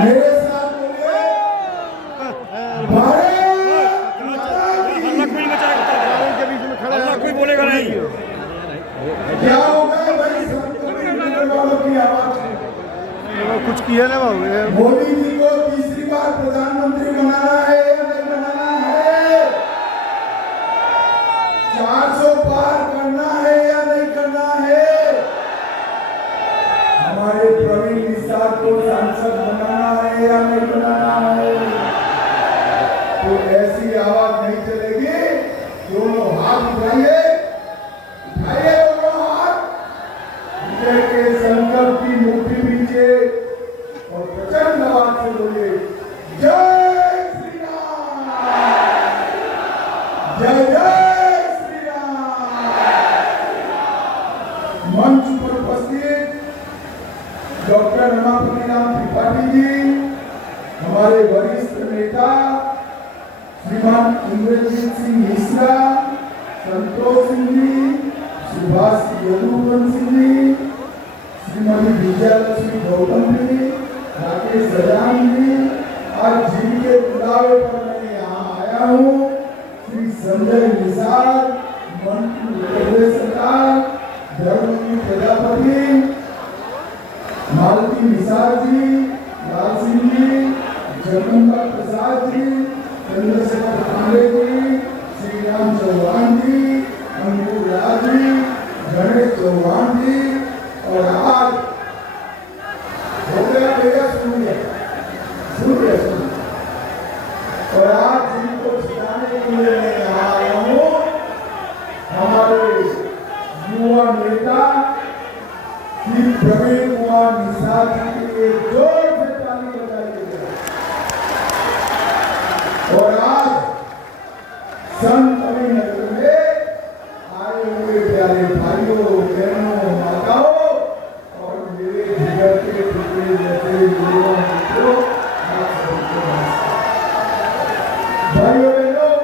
मेरे साथ बोलिए के बीच में खड़ा है, कोई बोलेगा नहीं। क्या होगा भाई, वालों की आवाज कुछ किया ना बाबू। मोदी जी को तीसरी बार प्रधानमंत्री बनाना है या नहीं बनाना है? 400 पार करना है या नहीं करना है? हमारे प्रवीण निषाद को सांसद बनाना है या नहीं बनाना है? तो ऐसी आवाज नहीं चलेगी। दोनों हाथ उठाइए, उठाइए दोनों हाथ, विजय के संकल्प की मुट्ठी पीछे और प्रचंड आवाज से बोलिए जय श्री राम, जय जय श्री राम। मंच पर उपस्थित डॉक्टर रमापति राम त्रिपाठी जी, हमारे वरिष्ठ नेता श्रीमान इंद्रजीत सिंह मिश्रा, संतोष सिंह जी, सुभाष यदुवंशी सिंह जी, श्रीमती विजयलक्ष्मी गौतम जी, राकेश सजान जी, आज जिनके बुलावे पर मैं यहाँ आया हूँ, श्री संजय निषाद, मंत्री रेलवे सरकार, धर्मवीर प्रजापति, मालती निषाद जी, लाल सिंह जी, जगदम्बा प्रसाद जी, चंद्रशेखर पांडे जी, श्री राम चौहान जी, अंकुर राज जी, गणेश चौहान जी, और आज हो गया भैया सुनिए, सुनिए सुनिए, और आज जिनको जिताने के लिए मैं यहाँ आया हूँ, हमारे युवा नेता श्री प्रवीण कुमार निषाद जी के लिए जोर से ताली बजाइए। और आज संत अभिनगर में आए हुए प्यारे भाइयों बहनों माताओं और मेरे जिगर के टुकड़े जैसे युवा मित्रों, आप सबको नमस्कार। भाइयों बहनों,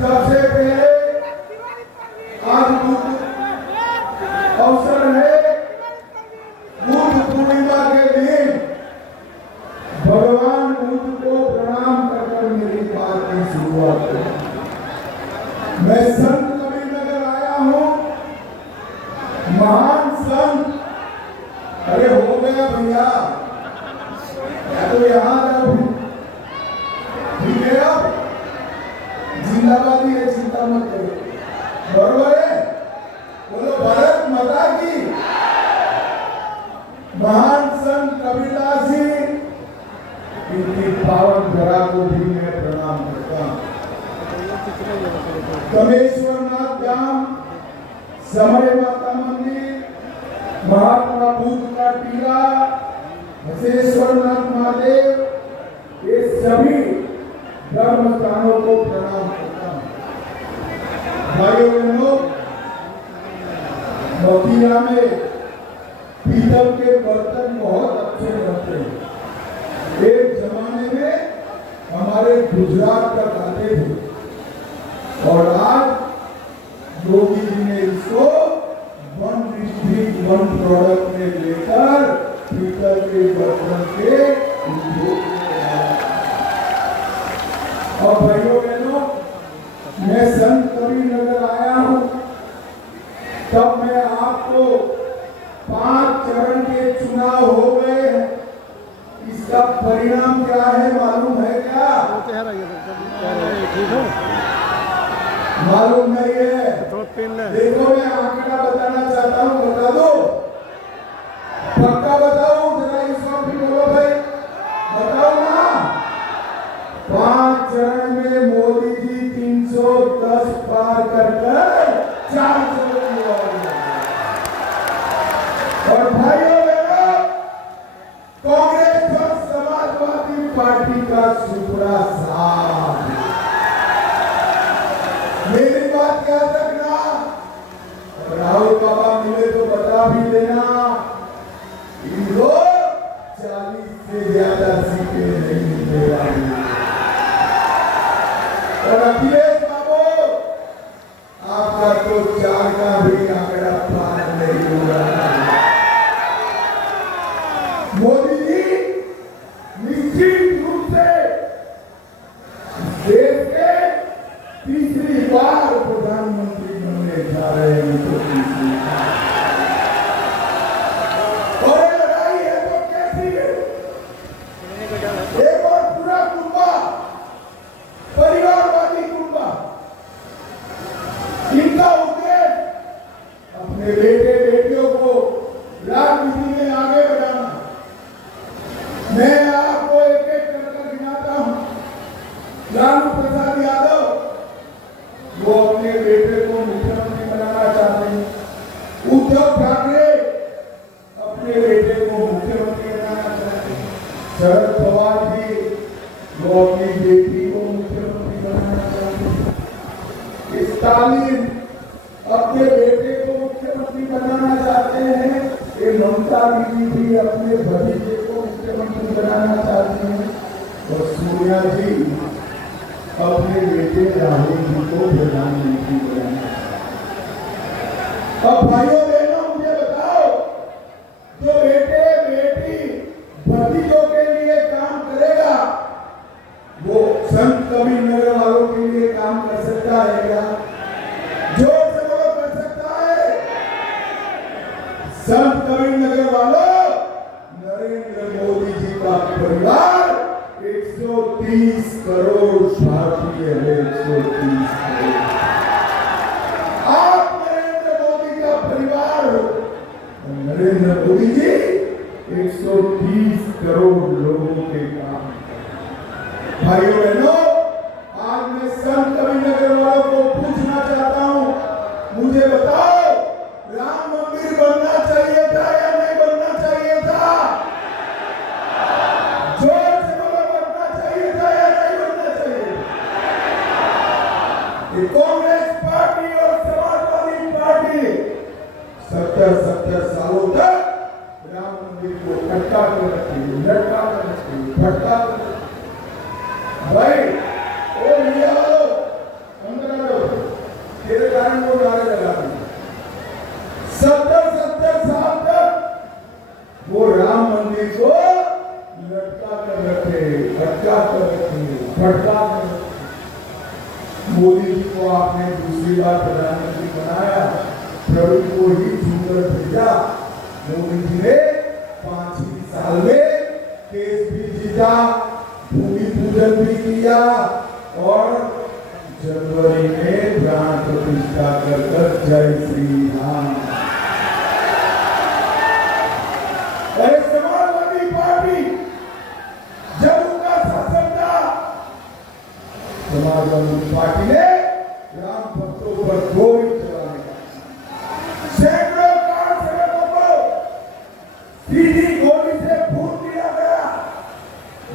सबसे पहले आज अवसर है बुद्ध पूर्णिमा के दिन भगवान बुद्ध को प्रणाम कर मेरी बात की शुरुआत करें। मैं संत कबीरनगर आया हूँ, महान संत, अरे हो गया भैया, या तो यहाँ जाओ, ठीक है, अब जिंदाबादी है, चिंता मत करो, बरोबर है, बोलो भारत माता की। महान संत कबीरदास जी, इनकी पावन धरा को भी मैं प्रणाम करता हूँ। कमेश्वरनाथ धाम, समय माता मंदिर, महात्मा बुद्ध का टीला, बसेश्वरनाथ महादेव, ये सभी धर्म स्थानों को प्रणाम करता हूँ। भाइयों बहनों, मथुरा में पीतल के बर्तन बहुत अच्छे बनते हैं। एक जमाने में हमारे गुजरात तक आते थे और आज योगी जी ने इसको वन डिस्ट्रिक्ट वन प्रोडक्ट में लेकर पीतल के बर्तन के उद्योग में लगाया। और भाइयों बहनों, मैं संत कबीरनगर आया हूँ, तब मैं आपको 5 चरण के चुनाव हो गए हैं, इसका परिणाम क्या है मालूम है क्या? मालूम नहीं है? देखो, मैं आंकड़ा बताना चाहता हूँ, बता दो, पक्का बताऊं, जरा इस वक्त बोलो भाई, बताओ ना। 5 चरण में मोदी जी 310 पार कर 400 की ओर। और भाइयों बहनों, कांग्रेस और समाजवादी पार्टी का सुपड़ा साथ। मेरी बात याद रखना, राहुल बाबा मिले तो बता भी अपने बेटे को मुख्यमंत्री बनाना चाहते हैं। शरद पवार जी वो अपनी बेटी को मुख्यमंत्री बनाना चाहते हैं। स्टालिन अपने बेटे को मुख्यमंत्री बनाना चाहते हैं। ये ममता दीदी भी अपने भतीजे को मुख्यमंत्री बनाना चाहती हैं। और सोनिया जी अपने बेटे राहुल जी को प्रधानमंत्री बनाना चाहते हैं। अब भाइयों बहनों मुझे बताओ, जो बेटे बेटी भतीजों के लिए काम करेगा वो संत कबीर नगर वालों के लिए काम कर सकता है क्या? जोर से बोलो, कर सकता है? संत कबीर नगर वालों, नरेंद्र मोदी जी का परिवार 130 करोड़ भारतीय है। 130 करोड़ आप नरेंद्र मोदी का परिवार हो। नरेंद्र मोदी जी 130 करोड़ लोगों के काम। भाइयों बहनों, आज मैं संत कबीर नगर वालों को पूछना चाहता हूं, मुझे बताओ राम मंदिर बनना चाहिए था या नहीं बनना चाहिए था? जोर से बोलो, बनना चाहिए था या नहीं बनना चाहिए? ये कांग्रेस पार्टी और समाजवादी पार्टी 70 सालों तक राम मंदिर को अटका कर रखी, लटका कर रखी, भटका कर रखी। भाई ओ मीडिया वालों, अंदर आ जाओ, तेरे कारण वो नारे लगा दिए। 70 साल तक वो राम मंदिर को लटका कर रखे, अटका कर रखे, भटका कर रखे। मोदी जी को आपने दूसरी बार प्रधानमंत्री बनाया, प्रवीण को ही चुनकर भेजा। मोदी जी ने 5 ही साल में केस भी जीता, भूमि पूजन भी किया और जनवरी में प्राण प्रतिष्ठा कर जय श्री राम। समाजवादी पार्टी जब उनका शासन था, समाजवादी पार्टी ने राम भक्तों पर गोली चलाने का, सैकड़ों कार सेवकों को सीधी गोली से फूंक दिया गया।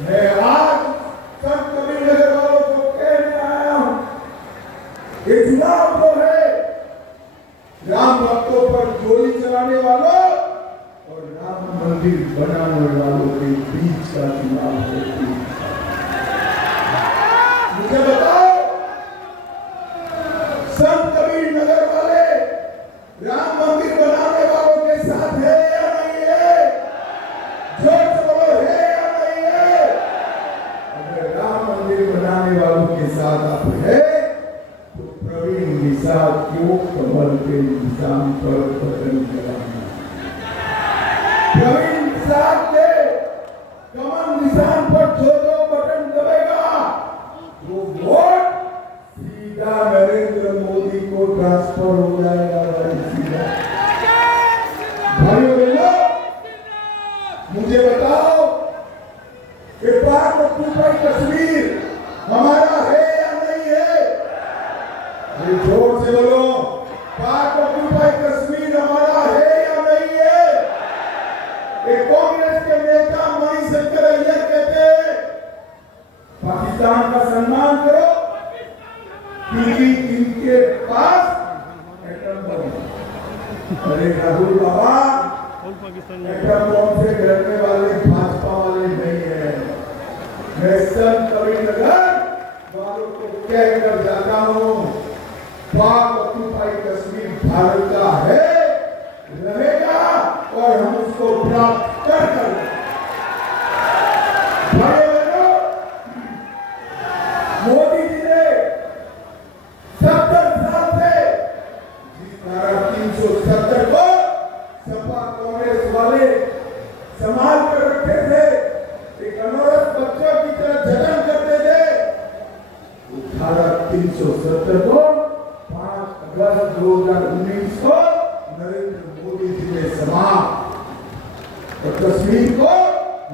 मैं आज संत कबीर नगर वालों को कहने आया हूं, ये चुनाव जो है राम भक्तों पर गोली चलाने वालों और राम मंदिर बनाने वालों के बीच का चुनाव है। मुझे बताओ, संत कबीर नगर वाले राम मंदिर बनाने वालों के साथ है या नहीं है? जोर से बोलो, है या नहीं है? अगर राम मंदिर बनाने वालों के साथ आप है तो प्रवीण निषाद क्यों कमल के निशान पर बटन दबाना? प्रवीण निषाद के कमल निशान पर जो बटन दबेगा वो वोट सीधा नरेंद्र मोदी को ट्रांसफर हो जाएगा। भाइयों बहनों, मुझे बताओ कि पाक ऑक्यूपाई कश्मीर हमारा है या नहीं है? ये जोर से बोलो, पाक ऑक्यूपाई कश्मीर हमारा है या नहीं है? एक कांग्रेस के नेता मणिशंकर अय्यर कहते हैं पाकिस्तान का सम्मान करो क्योंकि इनके पास एटम बम है। अरे राहुल बाबा, एटम बम से डरने वाले भाजपा वाले नहीं है। मैं संत कबीर नगर वालों को कहकर जाता हूं, पाक ऑक्यूपाई कश्मीर भारत का है, रहेगा और हम उसको प्राप्त कर मोदी जी ने 70 साल से जिस धारा 370 को सपा कांग्रेस वाले संभाल कर रखे थे, एक अनौरत बच्चों की तरह जतन करते थे, धारा 370 को 5 अगस्त 2019 को नरेंद्र मोदी जी ने समाप्त और कश्मीर को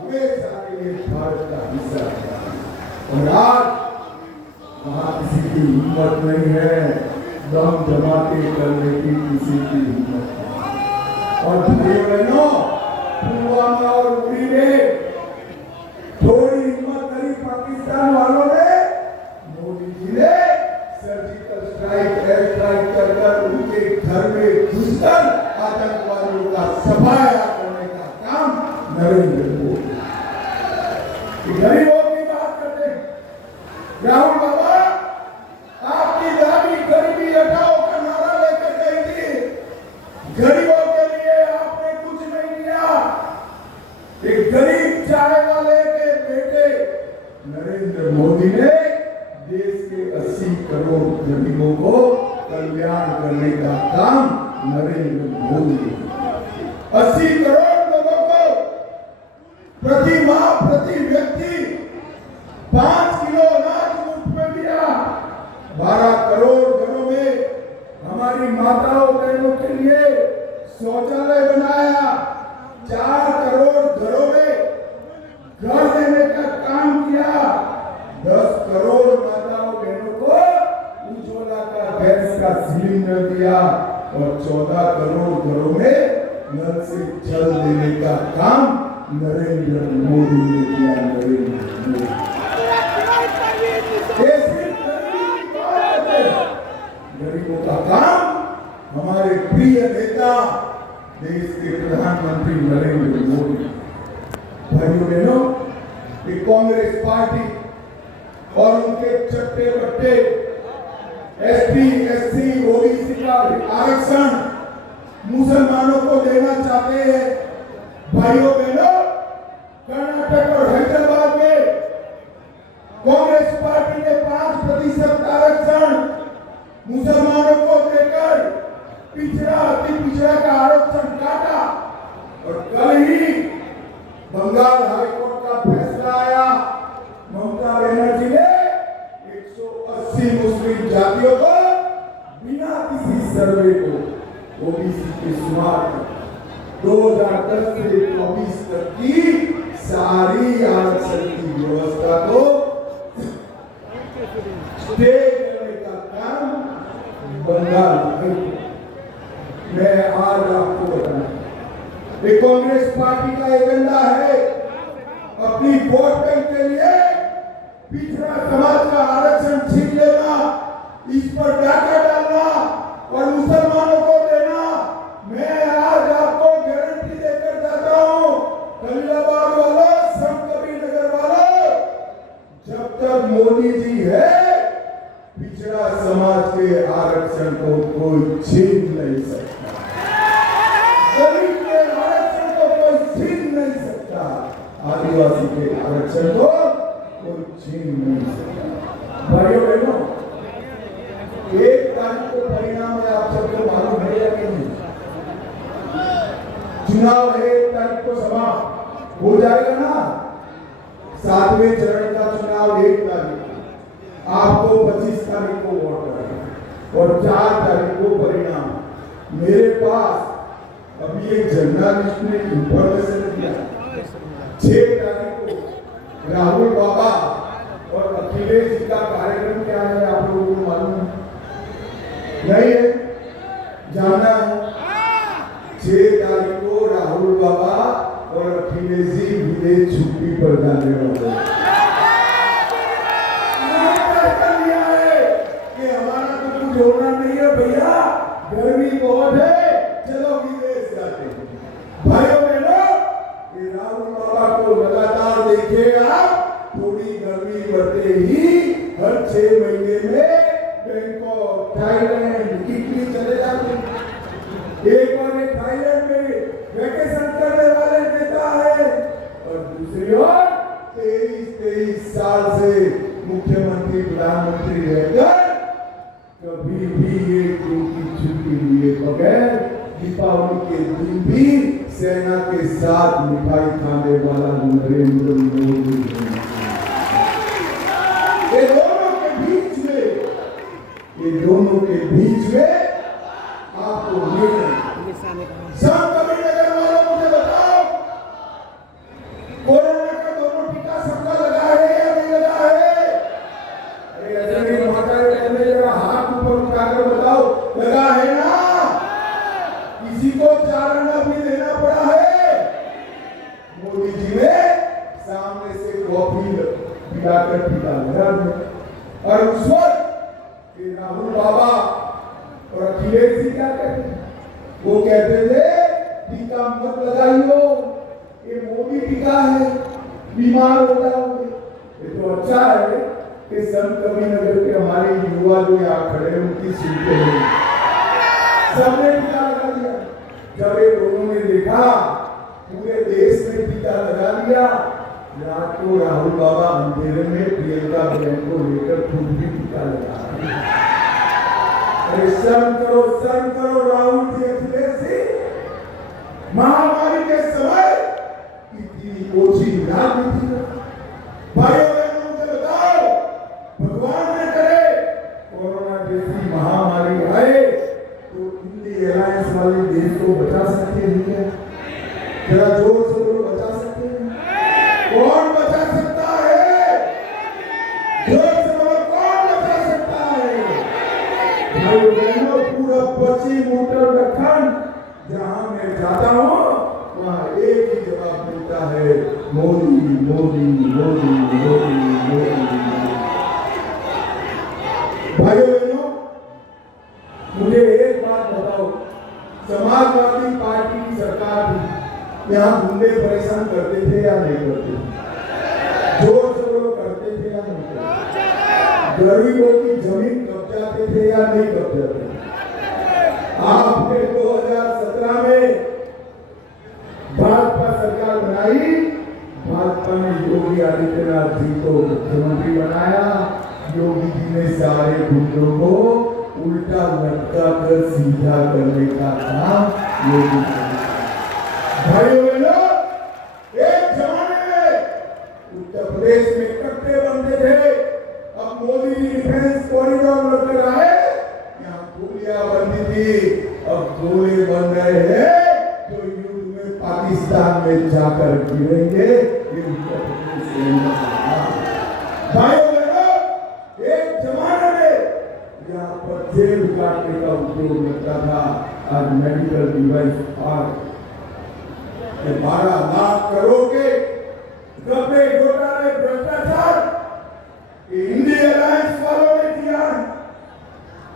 हमेशा के लिए भारत का हिस्सा किया। और आज वहां किसी की हिम्मत नहीं है दम जमा के करने की, किसी की हिम्मत नहीं। और भाइयों बहनों, पुलवामा और उरी में थोड़ी हिम्मत करी पाकिस्तान वालों ने, मोदी जी ने सर्जिकल स्ट्राइक, एयर स्ट्राइक कर उनके घर में घुसकर आतंकवादियों का सफाया करने का काम नरेंद्र मोदी। गरीबों की बात करते हैं, राहुल बाबा आपकी दादी गरीबी हटाओ का नारा लेकर गई थी। गरीबों के लिए आपने कुछ नहीं किया। एक गरीब चाय वाले के बेटे नरेंद्र मोदी ने देश के 80 करोड़ गरीबों को कल्याण करने का काम नरेंद्र मोदी। 80 करोड़ लोगों को प्रति माह प्रति व्यक्ति 5 किलो अनाज मुफ्त में दिया। 12 करोड़ घरों में हमारी माताओं बहनों के लिए शौचालय बनाया। 4 करोड़ घरों में घर देने का काम किया। 10 करोड़ माताओं बहनों को उज्ज्वला का गैस का सिलेंडर दिया और 14 करोड़ घरों में नल से जल देने का काम नरेंद्र मोदी ने किया। नरेंद्र मोदी गरीबों का काम हमारे प्रिय नेता देश के प्रधानमंत्री नरेंद्र मोदी। भाइयों बहनों, ये कांग्रेस पार्टी और उनके चट्टे बट्टे एसटी, एससी, ओबीसी का आरक्षण मुसलमानों को देना चाहते हैं। भाइयों बहनों, कर्नाटक और हैदराबाद में कांग्रेस पार्टी ने 5% आरक्षण मुसलमानों को देकर पिछड़ा अति पिछड़ा का आरक्षण काटा। और कल ही बंगाल हाईकोर्ट का फैसला आया। ममता बनर्जी ने 180 मुस्लिम जातियों को बिना किसी सर्वे को ओबीसी के शुमार 2010 से 24 तक की सारी आरक्षण की व्यवस्था को स्टे करने का काम बंगाल। मैं आज आपको बताऊं, ये कांग्रेस पार्टी का एजेंडा है अपनी वोट बैंक के लिए पिछड़ा समाज का आरक्षण छीन लेना, इस पर डाका डालना और मुसलमानों को देना। मैं आज आपको गारंटी देकर जाता हूं, खलीलाबाद वालों, संतकबीर नगर वालों, जब तक मोदी जी है पिछड़ा समाज के आरक्षण को कोई छीन नहीं सकता। गरीब के आरक्षण को कोई छीन नहीं सकता। आदिवासी के आरक्षण को कोई छीन नहीं सकता। भाइयों बहनों, 1 तारीख को परिणाम है, आप सबको मालूम है या नहीं? चुनाव है 1 तारीख को समाप्त हो जाएगा ना। 7वें चरण का चुनाव 1 तारीख को, आपको 25 तारीख को वोट करना और 4 तारीख को परिणाम। मेरे पास अभी एक जर्नलिस्ट ने इंफॉर्मेशन दिया, 6 तारीख को राहुल बाबा और अखिलेश जी का कार्यक्रम क्या है आप लोगों को मालूम नहीं है? जानना है? 6 तारीख को राहुल बाबा और अखिलेश जी विदेश छुट्टी पर जाने वाले हैं। जोड़ना नहीं है भैया, गर्मी बहुत है, चलो विदेश जाते हैं। भाइयों बहनों, ये राहुल बाबा को लगातार देखिएगा, थोड़ी गर्मी बढ़ते ही हर 6 महीने में बैंकॉक, थाईलैंड, इटली चले जाते हैं। एक बार ये थाईलैंड में वैकेशन करने वाले नेता है और दूसरी ओर 23 साल से मुख्यमंत्री प्रधानमंत्री रहकर कभी भी एक दिन की छुट्टी लिए बगैर दीपावली के दिन भी सेना के साथ मिठाई खाने वाला नरेंद्र मोदी है। ये दोनों के बीच में आपको संतकबीर नगर वालों मुझे बताओ, कोरोना का दोनों टीका सबका लगा है या नहीं लगा है? अरे हाथ ऊपर उठाकर बताओ, लगा है ना? किसी को 4 आना भी देना पड़ा है? जाकर टीका लगा दिया। और उस वक्त राहुल बाबा और अखिलेश जी क्या कहते हैं? वो कहते थे टीका मत लगाइयो, ये मोदी टीका है, बीमार हो जाओगे। ये तो अच्छा है कि संत कबीरनगर के हमारे युवा जो यहाँ खड़े हैं उनकी सुनते हैं, सबने टीका लगा दिया। जब ये लोगों ने देखा पूरे देश में टीका लगा दिया, रात को राहुल बाबा अंधेरे में प्रियंका बहन को लेकर खुद भी टीका लगा दिया। अरे शर्म करो राहुल जी, अखिलेश जी, महामारी के समय इतनी ओछी रात में थी। भाइयों बहनों मुझे बताओ, भगवान ने करे कोरोना जैसी महामारी आए तो इंडियन एयरलाइंस वाले देश को बचा सकते हैं क्या? जरा जोर से बोलो, बचा सकते हैं? कौन बचा सकता है? जोर से बोलो, कौन बचा सकता है? भाइयों बहनों, पूरा पश्चिम उत्तराखंड जहां मैं जाता हूं वहां एक ही जवाब मिलता है, मोदी मोदी मोदी मोदी मोदी। भाइयों बहनों, मुझे एक बात बताओ, समाजवादी पार्टी की सरकार थी, यहाँ गुंडे परेशान करते थे या नहीं करते थे? जोर से बोलो, करते थे या नहीं करते? गरीबों की जमीन कब्जाते थे या नहीं कब्जाते? आपने 2017 में भाजपा सरकार बनाई, भाजपा ने योगी आदित्यनाथ जी को मुख्यमंत्री बनाया। योगी जी ने सारे गुंडों को उल्टा लटका कर सीधा करने का काम योगी जी ने। भाइयों बहनों, एक जमाने में उत्तर प्रदेश में कट्टे बनते थे, अब मोदी जी डिफेंस कॉरिडोर लेकर आए, यहाँ गोलियां बनती थी, अब गोले बन रहे हैं जो युद्ध में पाकिस्तान में जाकर गिरेंगे। ये उत्तर प्रदेश में भाइयों बहनों, एक जमाने में यहाँ पर जेल काटने का उद्योग लगता था, आज medical device park 12 lakh crore के गब्बे घोटाले भ्रष्टाचार इंडियन एयरलाइंस वालों ने किया।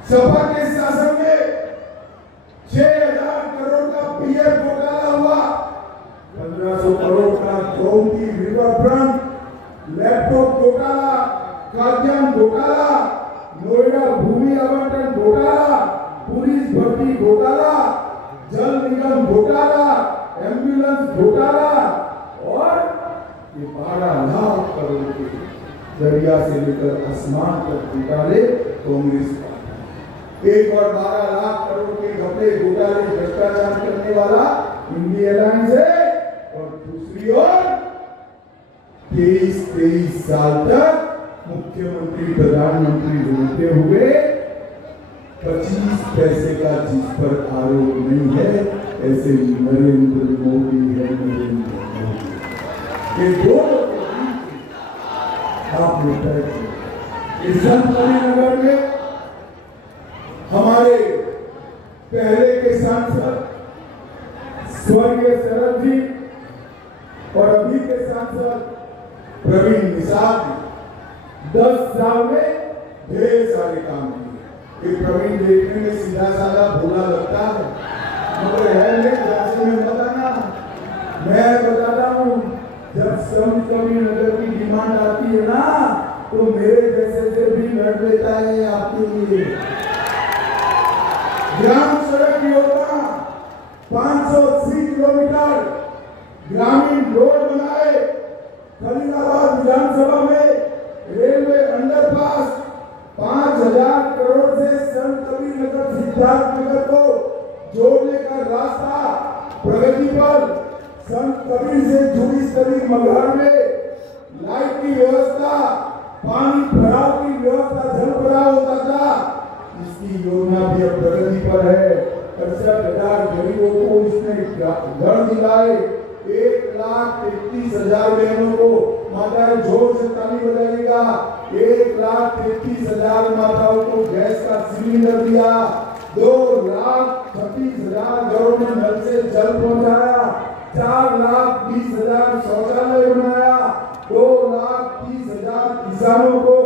सपा के शासन में 6,000 करोड़ का पीएफ घोटाला हुआ, 1,500 करोड़ का गोमती रिवर फ्रंट, लैपटॉप घोटाला, खाद्यान्न घोटाला, नोएडा भूमि आवंटन घोटाला, पुलिस भर्ती घोटाला, जल निगम घोटाला, एम्बुलेंस घोटाला और ये 12 लाख करोड़ के दरिया से लेकर आसमान तक घोटाले कांग्रेस का। एक और 12 लाख करोड़ के घपले घोटाले भ्रष्टाचार करने वाला इंडियन एयरलाइंस है, और दूसरी ओर 23 साल तक मुख्यमंत्री प्रधानमंत्री होते हुए 25 पैसे का जिस पर आरोप नहीं है, ऐसे नरेंद्र मोदी है। नरेंद्र मोदी ये दोनों आपने तय किया। इस नगर में हमारे पहले के सांसद स्वर्गीय शरद जी और अभी के सांसद प्रवीण निषाद 10 साल में ढेर सारे काम किए। ये प्रवीण देखने में सीधा साधा भोला लगता है, मगर है नहीं। में बताना मैं बताता हूँ, जब संत कबीरनगर की डिमांड आती है ना, तो मेरे जैसे से भी लड़ लेता है आपके लिए। ग्राम सड़क योजना 580 किलोमीटर ग्रामीण रोड बनाए, फरीदाबाद विधानसभा में रेलवे अंडरपास 5,000 करोड़ से संत कबीरनगर सिद्धार्थनगर को जोड़ने का रास्ता प्रगति पर, संत कबीर से जुड़ी सभी मगहर में लाइट की व्यवस्था, पानी भराव की व्यवस्था, जल भराव होता था, इसकी योजना भी अब प्रगति पर है। 65,000 गरीबों को इसने घर दिलाए, 1,33,000 बहनों को, माताएं जोर से ताली बजाइएगा, 1,33,000 माताओं को गैस का सिलेंडर दिया, 2,36,000 घरों में नल से जल पहुंचाया, 4,20,000 शौचालय बनाया, 2,30,000 किसानों को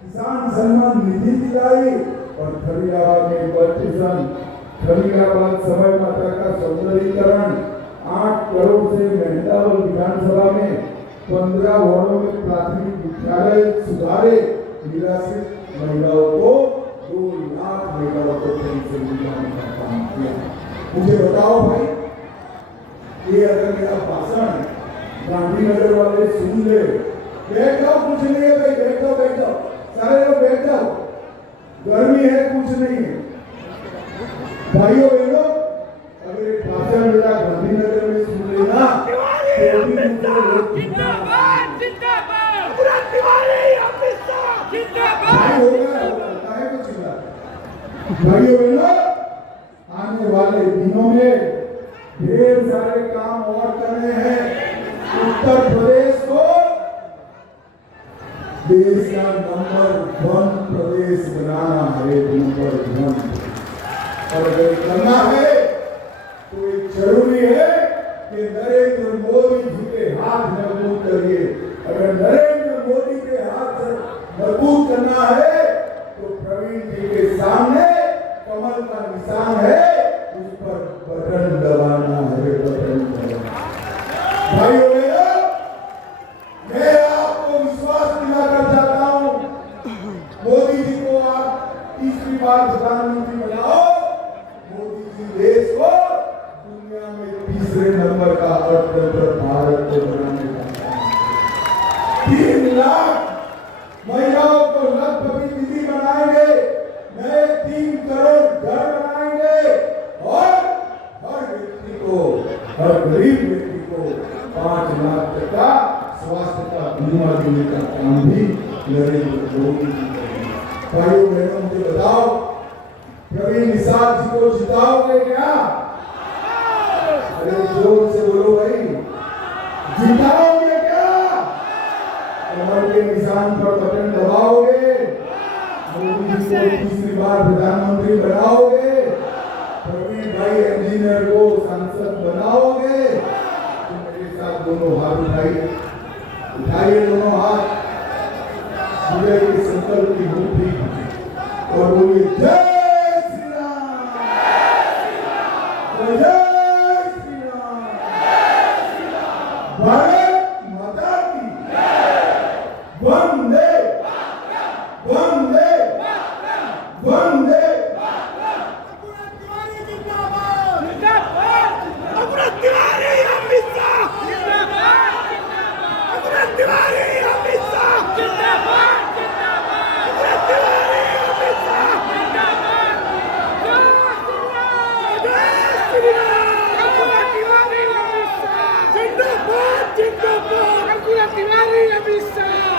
किसान सम्मान निधि दिलाई और फरीदाबाद में बत्तीसन फरीदाबाद समय माता का सौंदर्यीकरण 8 करोड़ से मेहंदावल विधानसभा में 15 वार्डों में प्राथमिक विद्यालय सुधारे, निराश्रित महिलाओं को 2 लाख महिलाओं को पेंशन दिलाने का काम किया। मुझे बताओ भाई, ये अगर मेरा भाषण गांधीनगर वाले सुन ले, बैठ जाओ, कुछ नहीं है भाई, बैठ जाओ, बैठ जाओ, सारे लोग बैठ जाओ, गर्मी है, कुछ नहीं है। भाइयों बहनों, अगर एक भाषण मेरा गांधीनगर में सुन लेना तो भी जिंदाबाद जिंदाबाद पूरा तिवारी अमित जिंदाबाद होगा है कुछ ना। भाइयों बहनों, आने वाले दिनों में ढेर सारे काम और करने हैं। उत्तर प्रदेश को देश का नंबर 1 प्रदेश बनाना है, नंबर 1। और अगर करना है तो ये जरूरी है कि नरेंद्र मोदी जी के हाथ मजबूत करिए। अगर नरेंद्र मोदी के हाथ मजबूत करना है तो प्रवीण जी के सामने कमल का निशान है, उस पर बटन दबाना है, बटन दबाना। भाइयों बहनों, मैं आपको विश्वास दिलाकर चाहता हूं, मोदी जी को आप तीसरी बार प्रधानमंत्री बनाओ। मोदी जी देश को दुनिया में तीसरे नंबर का अर्थतंत्र भारत को बनाने का 3 लाख महिलाओं को लखपति दीदी बनाएंगे, नए 3 करोड़ घर बनाएंगे और हर व्यक्ति को, हर गरीब व्यक्ति को 5 लाख तक का स्वास्थ्य का बीमा देने का काम भी नरेंद्र मोदी जी करेंगे। भाइयों बहनों, मुझे बताओ, प्रवीण निषाद जी को जिताओगे क्या? अरे जोर से बोलो भाई, जिताओगे क्या? कमल के निशान पर बटन दबाओगे? मोदी जी को तीसरी बार प्रधानमंत्री बनाओगे? प्रवीण भाई इंजीनियर को सांसद बनाओगे? तो मेरे साथ दोनों हाथ उठाइए दोनों हाथ, विजय के संकल्प की मुट्ठी और बोलिए जय श्री राम, जय श्री राम, भारत माता की वंदे वंदे वंदे। जिंदाबाद जिंदाबाद तिवारी अमित शाह